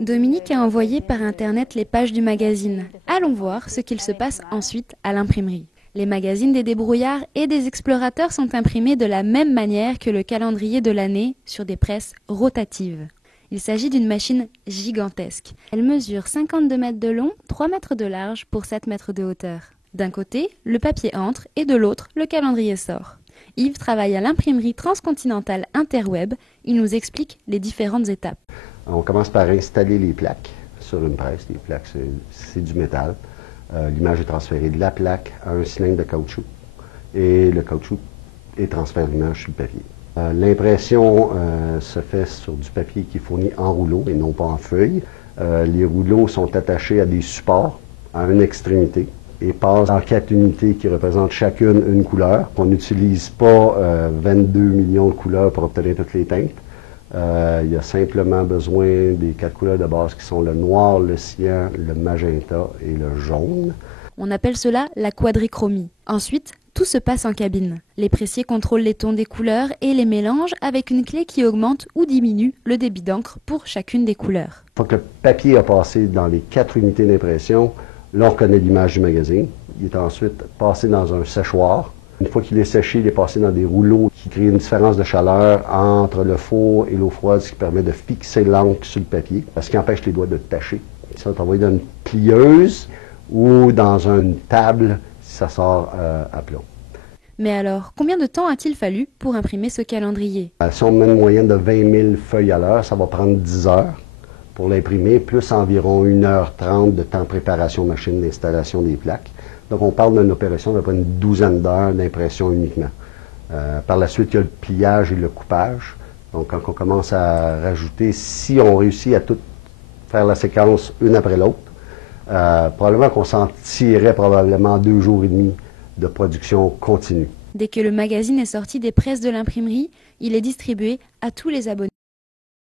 Dominique a envoyé par Internet les pages du magazine. Allons voir ce qu'il se passe ensuite à l'imprimerie. Les magazines des débrouillards et des explorateurs sont imprimés de la même manière que le calendrier de l'année sur des presses rotatives. Il s'agit d'une machine gigantesque. Elle mesure 52 mètres de long, 3 mètres de large pour 7 mètres de hauteur. D'un côté, le papier entre et de l'autre, le calendrier sort. Yves travaille à l'imprimerie transcontinentale Interweb. Il nous explique les différentes étapes. On commence par installer les plaques sur une presse. Les plaques, c'est du métal. L'image est transférée de la plaque à un cylindre de caoutchouc et le caoutchouc est transféré l'image sur le papier. L'impression se fait sur du papier qui est fourni en rouleau et non pas en feuille. Les rouleaux sont attachés à des supports à une extrémité et passent en 4 unités qui représentent chacune une couleur. On n'utilise pas 22 millions de couleurs pour obtenir toutes les teintes. Il y a simplement besoin des 4 couleurs de base qui sont le noir, le cyan, le magenta et le jaune. On appelle cela la quadrichromie. Ensuite, tout se passe en cabine. Les pressiers contrôlent les tons des couleurs et les mélangent avec une clé qui augmente ou diminue le débit d'encre pour chacune des couleurs. Une fois que le papier a passé dans les 4 unités d'impression, là on reconnaît l'image du magazine. Il est ensuite passé dans un séchoir. Une fois qu'il est séché, il est passé dans des rouleaux qui créent une différence de chaleur entre le four et l'eau froide, ce qui permet de fixer l'encre sur le papier, ce qui empêche les doigts de tacher. Ça va être envoyé dans une plieuse ou dans une table si ça sort à plomb. Mais alors, combien de temps a-t-il fallu pour imprimer ce calendrier? Si on met une moyenne de 20 000 feuilles à l'heure, ça va prendre 10 heures pour l'imprimer, plus environ 1h30 de temps de préparation machine d'installation des plaques. Donc, on parle d'une opération d'à peu près une douzaine d'heures d'impression uniquement. Par la suite, il y a le pliage et le coupage. Donc, quand on commence à rajouter, si on réussit à tout faire la séquence une après l'autre, probablement qu'on s'en tirerait probablement 2 jours et demi de production continue. Dès que le magazine est sorti des presses de l'imprimerie, il est distribué à tous les abonnés.